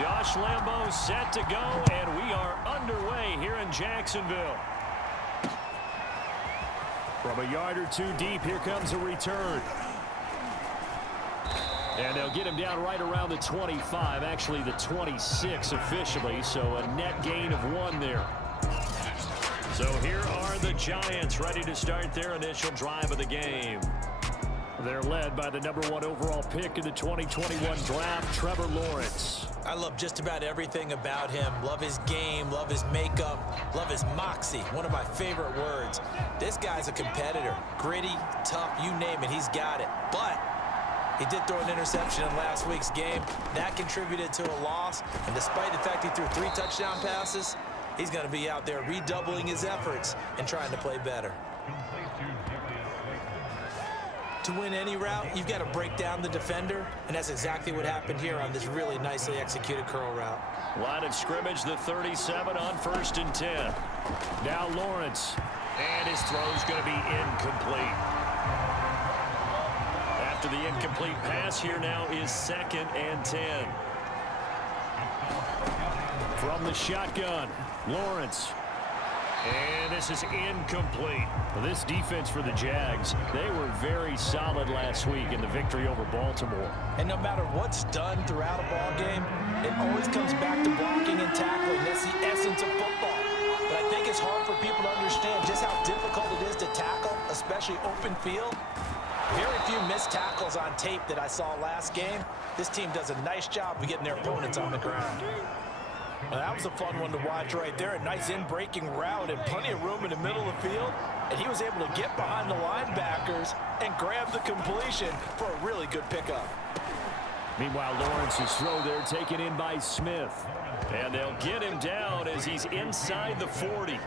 Josh Lambo set to go, and we are underway here in Jacksonville. From a yard or two deep, here comes a return. And they'll get him down right around the 25, actually the 26 officially, so a net gain of 1 there. So here are the Giants ready to start their initial drive of the game. They're led by the #1 overall pick in the 2021 draft, Trevor Lawrence. I love just about everything about him. Love his game, love his makeup, love his moxie. One of my favorite words. This guy's a competitor. Gritty, tough, you name it, he's got it. But he did throw an interception in last week's game. That contributed to a loss. And despite the fact he threw 3 touchdown passes, he's going to be out there redoubling his efforts and trying to play better. To win any route, you've got to break down the defender, and that's exactly what happened here on this really nicely executed curl route. Line of scrimmage, the 37 on 1st and 10. Now Lawrence, and his throw's going to be incomplete. After the incomplete pass, here now is 2nd and 10. From the shotgun, Lawrence. And this is incomplete. This defense for the Jags, they were very solid last week in the victory over Baltimore. And no matter what's done throughout a ball game, it always comes back to blocking and tackling. That's the essence of football. But I think it's hard for people to understand just how difficult it is to tackle, especially open field. Very few missed tackles on tape that I saw last game. This team does a nice job of getting their opponents on the ground. Well, that was a fun one to watch right there. A nice in-breaking route and plenty of room in the middle of the field. And he was able to get behind the linebackers and grab the completion for a really good pickup. Meanwhile, Lawrence's throw there taken in by Smith. And they'll get him down as he's inside the 40.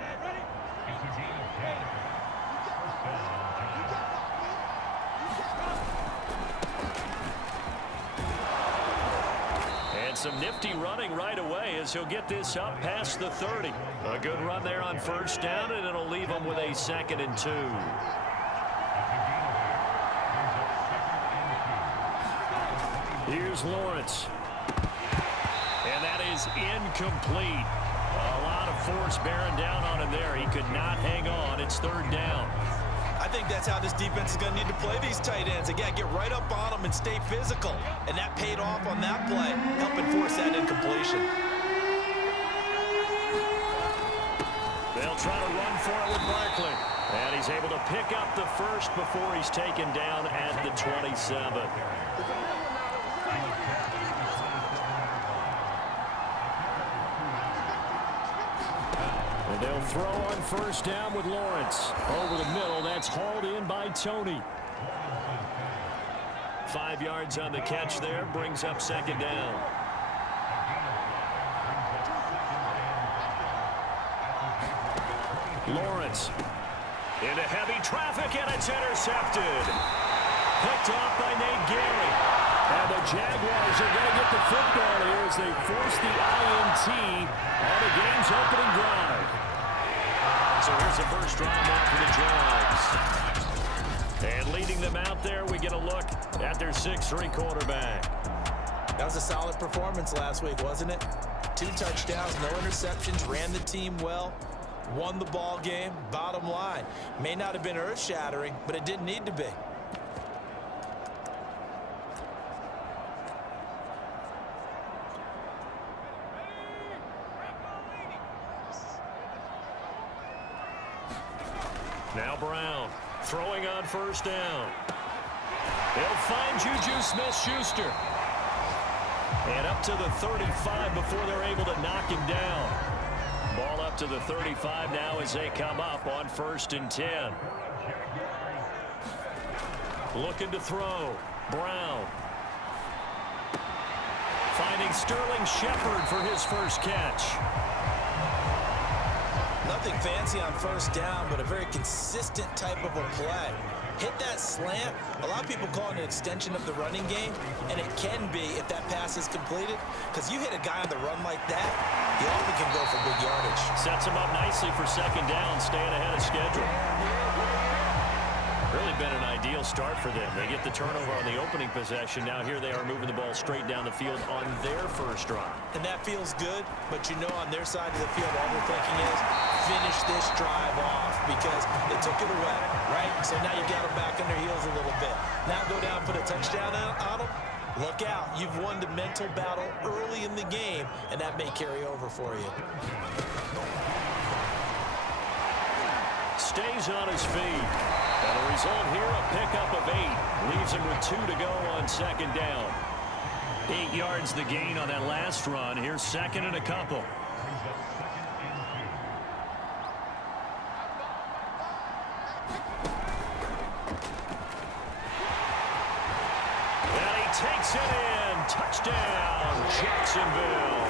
Some nifty running right away as he'll get this up past the 30. A good run there on 1st down, and it'll leave him with a 2nd and 2. Here's Lawrence. And that is incomplete. A lot of force bearing down on him there. He could not hang on. It's 3rd down. I think that's how this defense is going to need to play these tight ends. They got to get right up on them and stay physical. And that paid off on that play, helping force that incompletion. They'll try to run for it with Barkley. And he's able to pick up the 1st before he's taken down at the 27. And they'll throw on 1st down with Lawrence. Over the middle, that's hauled in by Tony. 5 yards on the catch there, brings up 2nd down. Lawrence into heavy traffic, and it's intercepted. Picked off by Nate Gary. And the Jaguars are going to get the football here as they force the INT on the game's opening drive. So here's the first drive off for the Jags. And leading them out there, we get a look at their 6'3" quarterback. That was a solid performance last week, wasn't it? 2 touchdowns, no interceptions, ran the team well, won the ball game. Bottom line, may not have been earth-shattering, but it didn't need to be. Now Brown throwing on 1st down. They'll find Juju Smith-Schuster. And up to the 35 before they're able to knock him down. Ball up to the 35 now as they come up on 1st and 10. Looking to throw. Brown. Finding Sterling Shepard for his first catch. Nothing fancy on 1st down, but a very consistent type of a play. Hit that slant. A lot of people call it an extension of the running game, and it can be if that pass is completed, because you hit a guy on the run like that, he often can go for big yardage. Sets him up nicely for 2nd down, staying ahead of schedule. Really been an ideal start for them. They get the turnover on the opening possession. Now here they are moving the ball straight down the field on their first drive. And that feels good, but you know on their side of the field, all they're thinking is finish this drive off because they took it away, right? So now you got them back on their heels a little bit. Now go down, put a touchdown on them. Look out. You've won the mental battle early in the game, and that may carry over for you. Stays on his feet. And the result here, a pickup of 8. Leaves him with 2 to go on second down. 8 yards the gain on that last run. Here's second and a couple. And he takes it in. Touchdown, Jacksonville.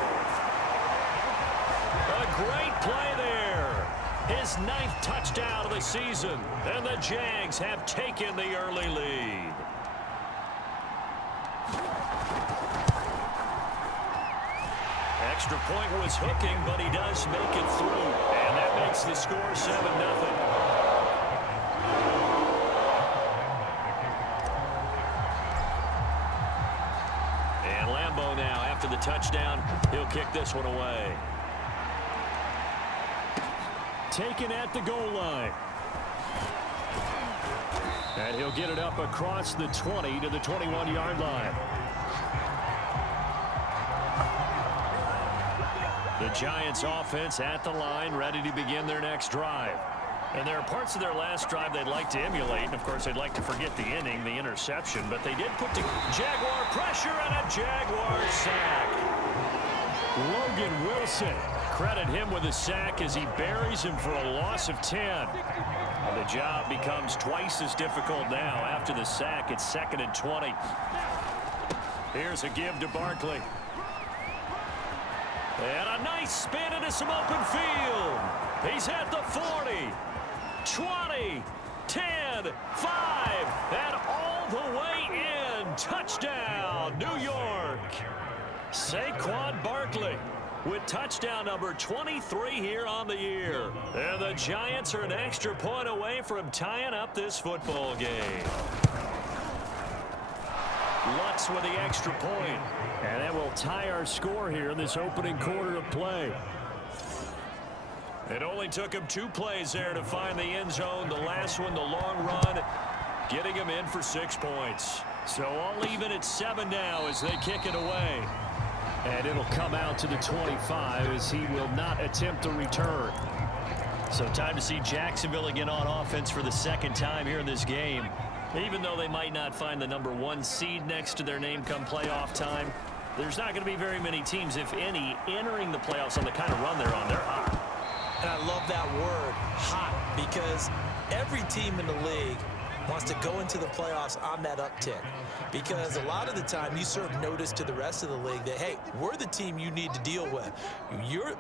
A great play there. His 9th touchdown of the season, and the Jags have taken the early lead. Extra point was hooking, but he does make it through, and that makes the score 7-0. And Lambeau now, after the touchdown, he'll kick this one away. Taken at the goal line. And he'll get it up across the 20 to the 21-yard line. The Giants offense at the line, ready to begin their next drive. And there are parts of their last drive they'd like to emulate. And, of course, they'd like to forget the inning, the interception. But they did put the Jaguar pressure and a Jaguar sack. Logan Wilson. Credit him with a sack as he buries him for a loss of 10. And the job becomes twice as difficult now. After the sack, it's 2nd and 20. Here's a give to Barkley. And a nice spin into some open field. He's at the 40, 20, 10, 5, and all the way in. Touchdown, New York. Saquon Barkley with touchdown number 23 here on the year. And the Giants are an extra point away from tying up this football game. Lutz with the extra point. And that will tie our score here in this opening quarter of play. It only took him 2 plays there to find the end zone. The last one, the long run, getting him in for 6 points. So all even at 7 now as they kick it away. And it'll come out to the 25 as he will not attempt a return. So time to see Jacksonville again on offense for the 2nd time here in this game. Even though they might not find the number 1 seed next to their name come playoff time, there's not going to be very many teams, if any, entering the playoffs on the kind of run they're on. They're hot. And I love that word, hot, because every team in the league wants to go into the playoffs on that uptick. Because a lot of the time you serve notice to the rest of the league that, hey, we're the team you need to deal with.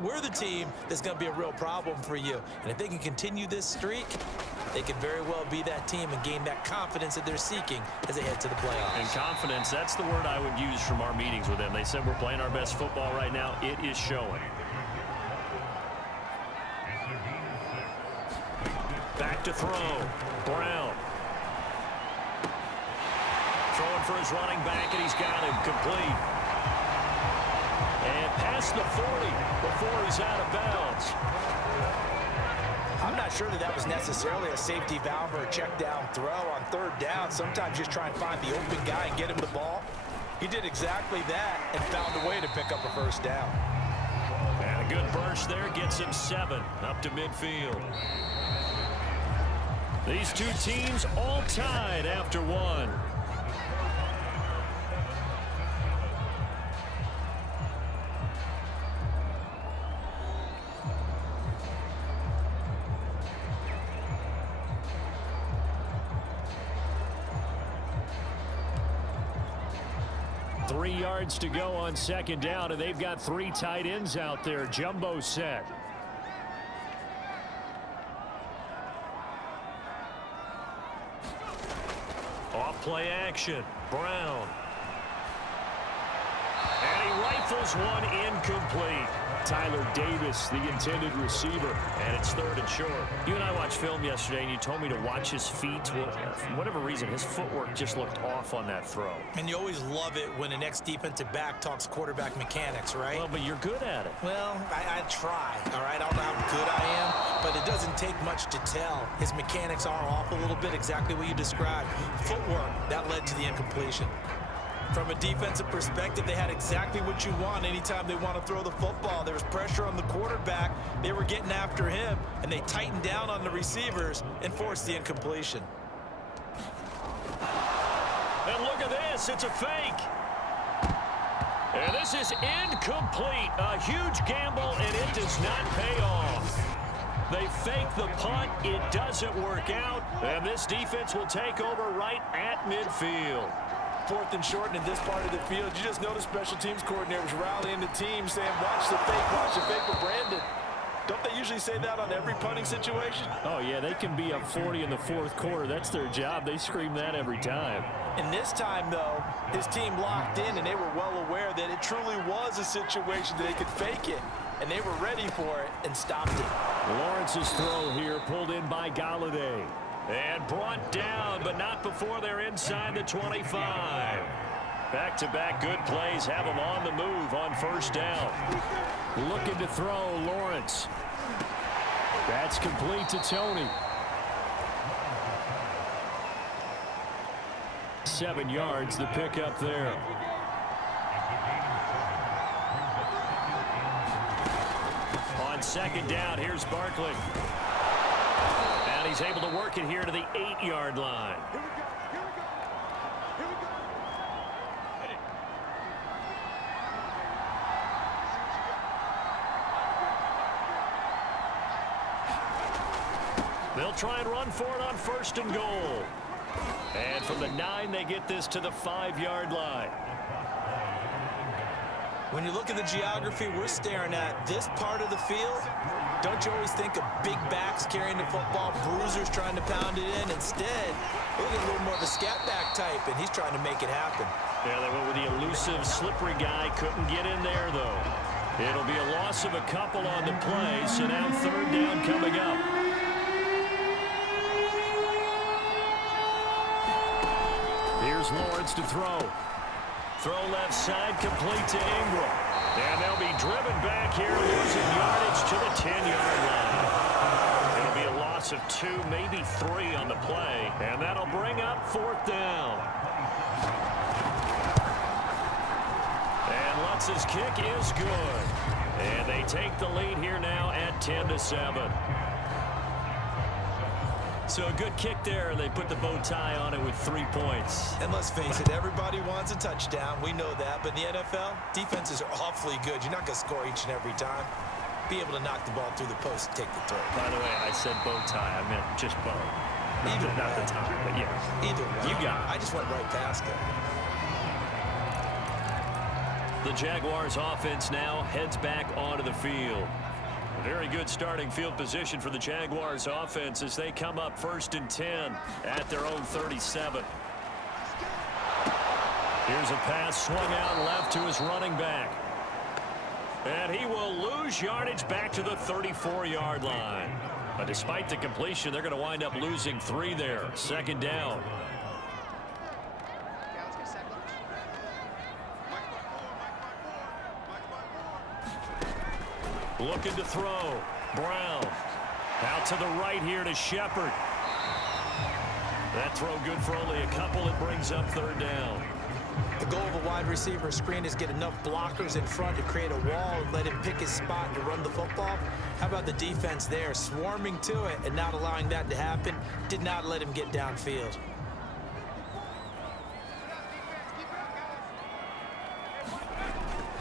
We're the team that's going to be a real problem for you. And if they can continue this streak, they could very well be that team and gain that confidence that they're seeking as they head to the playoffs. And confidence, that's the word I would use from our meetings with them. They said we're playing our best football right now. It is showing. Back to throw. Brown. Throwing for his running back, and he's got him complete. And past the 40 before he's out of bounds. I'm not sure that was necessarily a safety valve or a check down throw on 3rd down. Sometimes just try and find the open guy and get him the ball. He did exactly that and found a way to pick up a 1st down. And a good burst there gets him 7 up to midfield. These 2 teams all tied after 1. Three yards to go on 2nd down, and they've got 3 tight ends out there. Jumbo set. Off play action. Brown. And he rifles throws one incomplete. Tyler Davis, the intended receiver, and it's 3rd and short. You and I watched film yesterday, and you told me to watch his feet. Well, for whatever reason, his footwork just looked off on that throw. And you always love it when an ex-defensive back talks quarterback mechanics, right? Well, but you're good at it. Well, I try, all right? I don't know how good I am, but it doesn't take much to tell. His mechanics are off a little bit, exactly what you described. Footwork, that led to the incompletion. From a defensive perspective, they had exactly what you want anytime they want to throw the football. There was pressure on the quarterback. They were getting after him, and they tightened down on the receivers and forced the incompletion. And look at this. It's a fake. And this is incomplete. A huge gamble, and it does not pay off. They fake the punt. It doesn't work out. And this defense will take over right at midfield. 4th and short, and in this part of the field, you just notice special teams coordinators rallying the team, saying, watch the fake for Brandon. Don't they usually say that on every punting situation? Oh, yeah, they can be up 40 in the 4th quarter. That's their job. They scream that every time. And this time, though, his team locked in, and they were well aware that it truly was a situation that they could fake it, and they were ready for it and stopped it. Lawrence's throw here pulled in by Galladay. And brought down, but not before they're inside the 25. Back-to-back good plays have them on the move on 1st down. Looking to throw, Lawrence. That's complete to Tony. 7 yards, the pickup there. On 2nd down, here's Barkley. And he's able to work it here to the 8-yard line. They'll try and run for it on 1st and goal. And from the 9, they get this to the 5-yard line. When you look at the geography we're staring at, this part of the field, don't you always think of big backs carrying the football, bruisers trying to pound it in? Instead, look at a little more of a scat back type, and he's trying to make it happen. Yeah, they went with the elusive, slippery guy. Couldn't get in there, though. It'll be a loss of a couple on the play, so now 3rd down coming up. Here's Lawrence to throw. Throw left side, complete to Ingram. And they'll be driven back here, losing yardage to the 10-yard line. It'll be a loss of 2, maybe 3 on the play. And that'll bring up 4th down. And Lutz's kick is good. And they take the lead here now at 10-7. So a good kick there, and they put the bow tie on it with 3 points. And let's face it, everybody wants a touchdown. We know that. But in the NFL, defenses are awfully good. You're not going to score each and every time. Be able to knock the ball through the post and take the throw. By the way, I said bow tie. I meant just bow. Not the tie, but yeah. Either way. You got it. I just went right past it. The Jaguars offense now heads back onto the field. A very good starting field position for the Jaguars offense as they come up 1st and 10 at their own 37. Here's a pass swung out left to his running back. And he will lose yardage back to the 34-yard line. But despite the completion, they're going to wind up losing 3 there. 2nd down. Looking to throw. Brown. Out to the right here to Shepard. That throw good for only a couple. It brings up 3rd down. The goal of a wide receiver screen is get enough blockers in front to create a wall and let him pick his spot to run the football. How about the defense there, swarming to it and not allowing that to happen? Did not let him get downfield.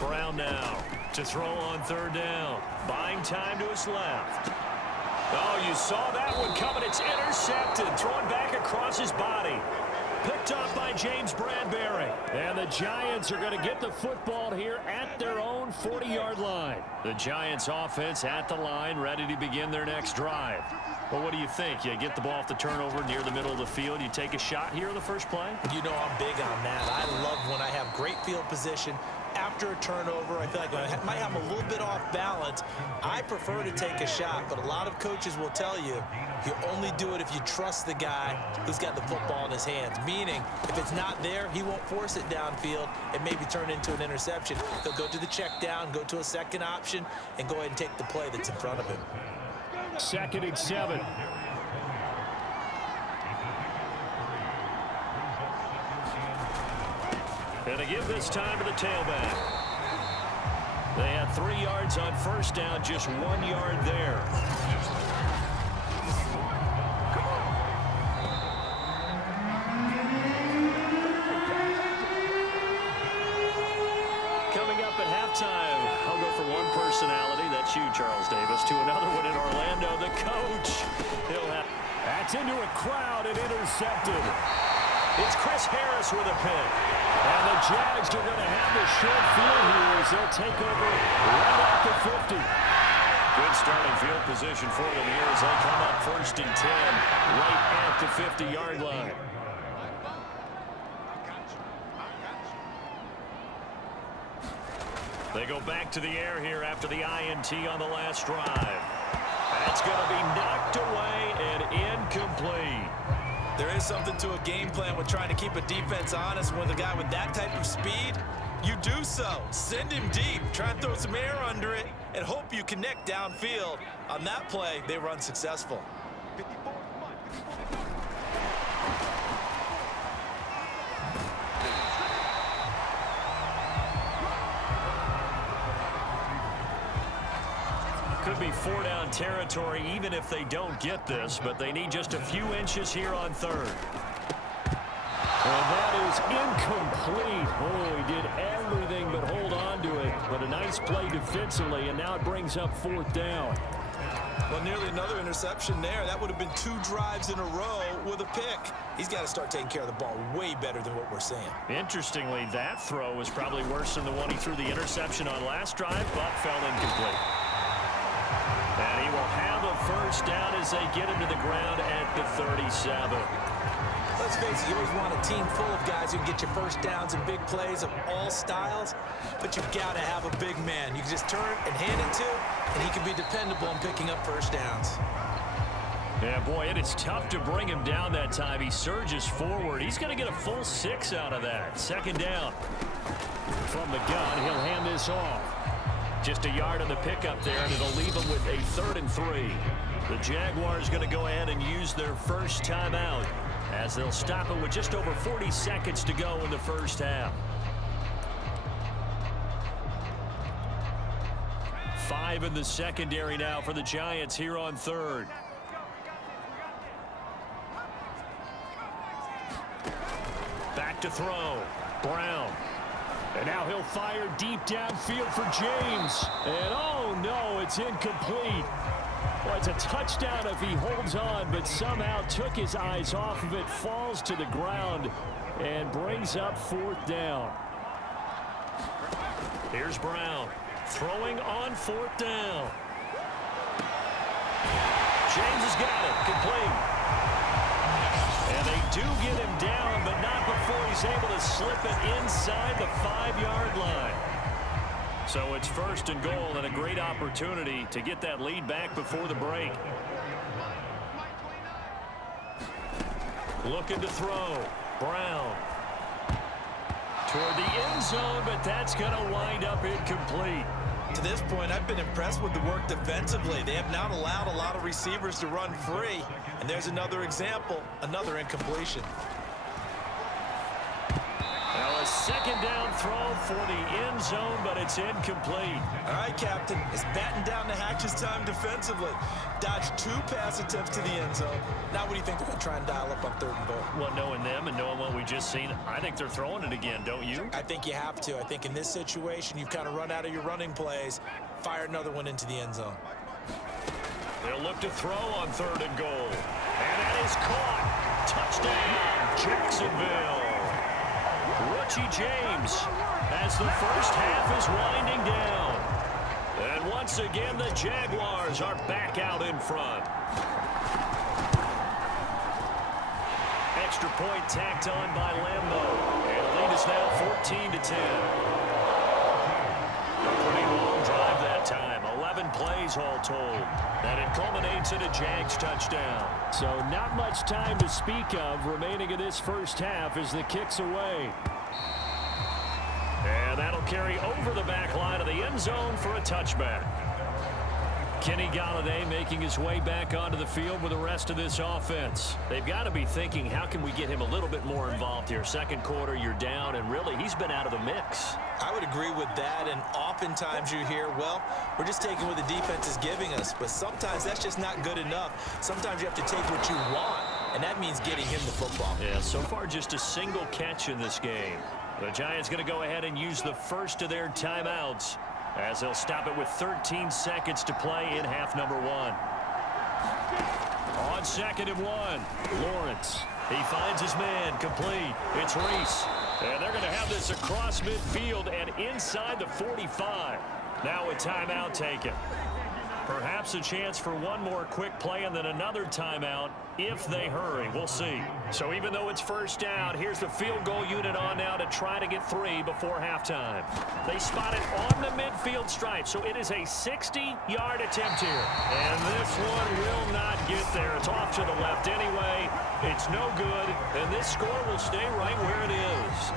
Brown now to throw on 3rd down. Buying time to his left. Oh, you saw that one coming. It's intercepted. Thrown back across his body. Picked up by James Bradbury. And the Giants are going to get the football here at their own 40-yard line. The Giants offense at the line, ready to begin their next drive. Well, what do you think? You get the ball off the turnover near the middle of the field. You take a shot here in the first play? You know I'm big on that. I love when I have great field position. After after a turnover, I feel like I might have a little bit off balance. I prefer to take a shot, but a lot of coaches will tell you only do it if you trust the guy who's got the football in his hands. Meaning, if it's not there, he won't force it downfield and maybe turn into an interception. He'll go to the check down, go to a second option, and go ahead and take the play that's in front of him. 2nd and 7. And to give this time to the tailback. They had 3 yards on first down, just 1 yard there. Coming up at halftime, I'll go from one personality, that's you, Charles Davis, to another one in Orlando, the coach. That's into a crowd and intercepted. It's Chris Harris with a pick. And the Jags are going to have the short field here as they'll take over right at the 50. Good starting field position for them here as they come up 1st and 10 right at the 50-yard line. They go back to the air here after the INT on the last drive. That's going to be knocked away and incomplete. There is something to a game plan with trying to keep a defense honest. With a guy with that type of speed, you do so. Send him deep. Try and throw some air under it and hope you connect downfield. On that play, they run successful. Could be 4-down territory even if they don't get this, but they need just a few inches here on 3rd. And that is incomplete. Oh, he did everything but hold on to it. But a nice play defensively, and now it brings up 4th down. Well, nearly another interception there. That would have been 2 drives in a row with a pick. He's got to start taking care of the ball way better than what we're seeing. Interestingly, that throw was probably worse than the one he threw the interception on last drive, but fell incomplete. And he will have a 1st down as they get him to the ground at the 37. Let's face it, you always want a team full of guys who can get you 1st downs and big plays of all styles, but you've got to have a big man. You can just turn and hand it to, and he can be dependable in picking up 1st downs. Yeah, boy, it is tough to bring him down that time. He surges forward. He's going to get a full 6 out of that. 2nd down. From the gun, he'll hand this off. Just a yard on the pickup there, and it'll leave them with a 3rd and 3. The Jaguars going to go ahead and use their first timeout as they'll stop it with just over 40 seconds to go in the 1st half. 5 in the secondary now for the Giants here on 3rd. Back to throw. Brown. And now he'll fire deep downfield for James. And oh no, it's incomplete. Well, it's a touchdown if he holds on, but somehow took his eyes off of it, falls to the ground, and brings up 4th down. Here's Brown, throwing on 4th down. James has got it, complete. And they do get him down, but not before he's able to slip it inside the 5-yard line. So it's 1st and goal and a great opportunity to get that lead back before the break. Looking to throw. Brown. Toward the end zone, but that's going to wind up incomplete. To this point, I've been impressed with the work defensively. They have not allowed a lot of receivers to run free. And there's another example, another incompletion. Now a 2nd down throw for the end zone, but it's incomplete. All right, Captain, it's batting down the hatches time defensively. Dodged 2 pass attempts to the end zone. Now what do you think they're going to try and dial up on 3rd and goal? Well, knowing them and knowing what we just seen, I think they're throwing it again, don't you? I think you have to. I think in this situation, you've kind of run out of your running plays. Fire another one into the end zone. They'll look to throw on 3rd and goal. And that is caught. Touchdown, Jacksonville. Richie James as the 1st half is winding down. And once again, the Jaguars are back out in front. Extra point tacked on by Lambeau. And the lead is now 14-10. A pretty long drive that time. 11 plays all told. And it culminates in a Jags touchdown. So not much time to speak of remaining in this first half as the kick's away. And that'll carry over the back line of the end zone for a touchback. Kenny Golladay making his way back onto the field with the rest of this offense. They've got to be thinking, how can we get him a little bit more involved here? Second quarter, you're down, and really, he's been out of the mix. I would agree with that, and oftentimes you hear, well, we're just taking what the defense is giving us, but sometimes that's just not good enough. Sometimes you have to take what you want, and that means getting him the football. Yeah, so far just a single catch in this game. The Giants going to go ahead and use the first of their timeouts, as they'll stop it with 13 seconds to play in half number one. On 2nd and 1, Lawrence. He finds his man, complete. It's Reese. And they're going to have this across midfield and inside the 45. Now a timeout taken. Perhaps a chance for one more quick play and then another timeout if they hurry. We'll see. So even though it's first down, here's the field goal unit on now to try to get 3 before halftime. They spot it on the midfield stripe, so it is a 60-yard attempt here. And this one will not get there. It's off to the left anyway. It's no good, and this score will stay right where it is.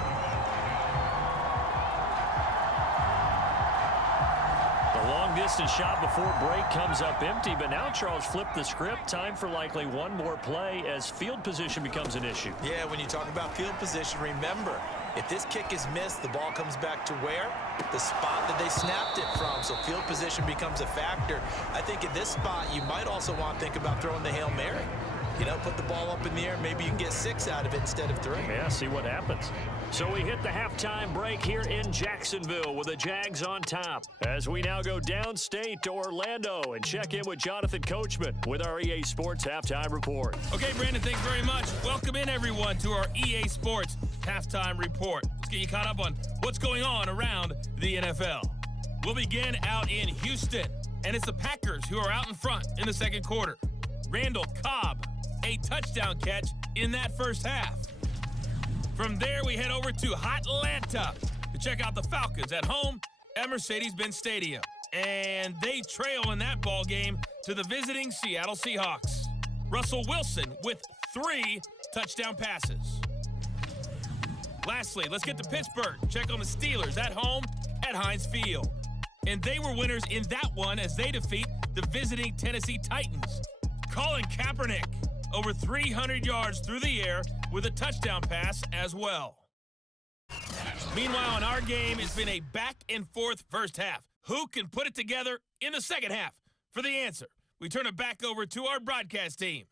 Long-distance shot before break comes up empty, but now Charles flipped the script. Time for likely one more play as field position becomes an issue. Yeah, when you talk about field position, remember, if this kick is missed, the ball comes back to where? The spot that they snapped it from, so field position becomes a factor. I think at this spot, you might also want to think about throwing the Hail Mary. You know, put the ball up in the air. Maybe you can get 6 out of it instead of 3. Yeah, see what happens. So we hit the halftime break here in Jacksonville with the Jags on top. As we now go downstate to Orlando and check in with Jonathan Coachman with our EA Sports Halftime Report. Okay, Brandon, thanks very much. Welcome in, everyone, to our EA Sports Halftime Report. Let's get you caught up on what's going on around the NFL. We'll begin out in Houston, and it's the Packers who are out in front in the second quarter. Randall Cobb, a touchdown catch in that first half. From there, we head over to Atlanta to check out the Falcons at home at Mercedes-Benz Stadium. And they trail in that ball game to the visiting Seattle Seahawks. Russell Wilson with 3 touchdown passes. Lastly, let's get to Pittsburgh. Check on the Steelers at home at Heinz Field. And they were winners in that one as they defeat the visiting Tennessee Titans. Colin Kaepernick, over 300 yards through the air with a touchdown pass as well. Meanwhile, in our game, it's been a back-and-forth first half. Who can put it together in the second half? For the answer, we turn it back over to our broadcast team.